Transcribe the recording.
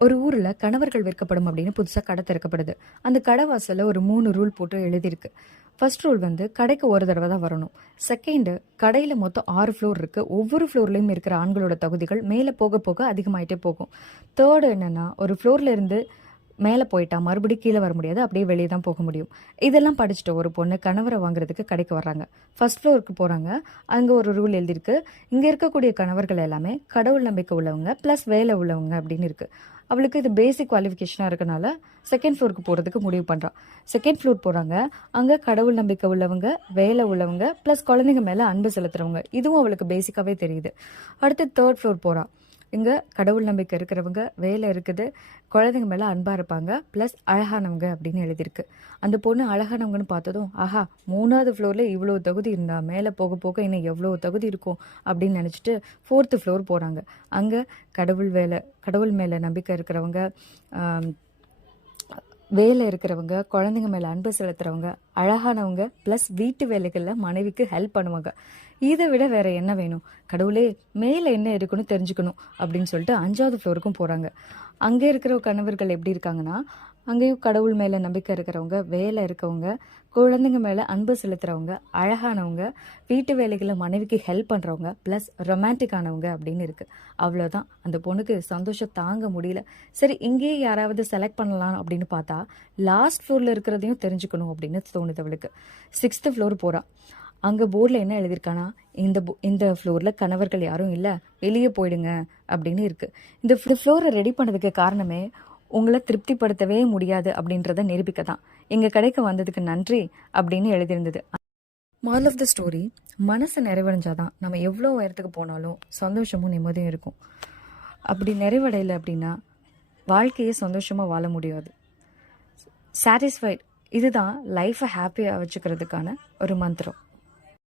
ஒரு ஊர்ல கணவர்கள் விற்கப்படும் அப்படின்னு புதுசா கடை திறக்கப்படுது. அந்த கடை வாசல்ல ஒரு 3 ரூல் போட்டு எழுதியிருக்கு. ஃபர்ஸ்ட் ரூல் வந்து கடைக்கு ஒரு தடவை தான் வரணும். செகண்ட், கடையில மொத்தம் 6 ஃப்ளோர் இருக்கு. ஒவ்வொரு ஃப்ளோர்லயும் இருக்கிற ஆண்களோட தகுதிகள் மேல போக போக அதிகமாயிட்டே போகும். தேர்ட் என்னன்னா, ஒரு ஃப்ளோர்ல இருந்து மேலே போயிட்டா மறுபடியும் கீழே வர முடியாது, அப்படியே வெளியே தான் போக முடியும். இதெல்லாம் படிச்சுட்டு ஒரு பொண்ணு கணவரை வாங்குறதுக்கு கடைக்கு வர்றாங்க. ஃபர்ஸ்ட் ஃப்ளோருக்கு போறாங்க. அங்க ஒரு ரூல் எழுதியிருக்கு. இங்க இருக்கக்கூடிய கணவர்கள் எல்லாமே கடவுள் நம்பிக்கை உள்ளவங்க ப்ளஸ் வேலை உள்ளவங்க அப்படின்னு இருக்கு. அவளுக்கு இது பேசிக் குவாலிஃபிகேஷனாக இருக்கனால செகண்ட் ஃப்ளோருக்கு போகிறதுக்கு முடிவு பண்ணுறான். செகண்ட் ஃப்ளோர் போகிறாங்க. அங்கே கடவுள் நம்பிக்கை உள்ளவங்க, வேலை உள்ளவங்க ப்ளஸ் குழந்தைங்க மேலே அன்பு செலுத்துறவங்க, இதுவும் அவளுக்கு பேசிக்காகவே தெரியுது. அடுத்து தேர்ட் ஃப்ளோர் போகிறான். இங்கே கடவுள் நம்பிக்கை இருக்கிறவங்க, வேலை இருக்குது, குழந்தைங்க மேலே அன்பாக இருப்பாங்க ப்ளஸ் அழகானவங்க அப்படின்னு எழுதியிருக்கு. அந்த பொண்ணு அழகானவங்கன்னு பார்த்ததும், ஆஹா, 3வது ஃப்ளோரில் இவ்வளோ தகுதி இருந்தா மேலே போக போக இன்னும் எவ்வளோ தகுதி இருக்கும் அப்படின்னு நினச்சிட்டு 4th ஃப்ளோர் போகிறாங்க. அங்கே கடவுள் மேலே நம்பிக்கை இருக்கிறவங்க, வேலை இருக்கிறவங்க, குழந்தைங்க மேலே அன்பு செலுத்துறவங்க, அழகானவங்க ப்ளஸ் வீட்டு வேலைகளில் மனைவிக்கு ஹெல்ப் பண்ணுவாங்க. இதை விட வேற என்ன வேணும்? கடவுளே, மேலே என்ன இருக்குன்னு தெரிஞ்சுக்கணும் அப்படின்னு சொல்லிட்டு 5வது ஃப்ளோருக்கும் போகிறாங்க. அங்கே இருக்கிற கணவர்கள் எப்படி இருக்காங்கன்னா, அங்கேயும் கடவுள் மேலே நம்பிக்கை இருக்கிறவங்க, வேலை இருக்கவங்க, குழந்தைங்க மேலே அன்பு செலுத்துறவங்க, அழகானவங்க, வீட்டு வேலைகளில் மனைவிக்கு ஹெல்ப் பண்ணுறவங்க ப்ளஸ் ரொமான்டிக்கானவங்க அப்படின்னு இருக்குது. அவ்வளோதான். அந்த பொண்ணுக்கு சந்தோஷம் தாங்க முடியல. சரி, இங்கேயே யாராவது செலக்ட் பண்ணலாம் அப்படின்னு பார்த்தா லாஸ்ட் ஃப்ளோரில் இருக்கிறதையும் தெரிஞ்சுக்கணும் அப்படின்னு தோணுது அவளுக்கு. 6th ஃப்ளோர் போகிறா. அங்கே போர்டில் என்ன எழுதியிருக்கானா, இந்த ஃப்ளோரில் கணவர்கள் யாரும் இல்லை, வெளியே போயிடுங்க அப்படின்னு இருக்குது. இந்த ஃப்ளோரை ரெடி பண்ணதுக்கு காரணமே உங்களை திருப்திப்படுத்தவே முடியாது அப்படின்றத நிரூபிக்க தான். எங்கள் கடைக்கு வந்ததுக்கு நன்றி அப்படின்னு எழுதியிருந்தது. மாரல் ஆஃப் த ஸ்டோரி, மனசு நிறைவடைஞ்சாதான் நம்ம எவ்வளோ உயரத்துக்கு போனாலும் சந்தோஷமும் நிம்மதியும் இருக்கும். அப்படி நிறைவடையலை அப்படின்னா வாழ்க்கையை சந்தோஷமாக வாழ முடியாது. சாட்டிஸ்ஃபைட், இதுதான் லைஃப்பை ஹாப்பியாக வச்சுக்கிறதுக்கான ஒரு மந்திரம்.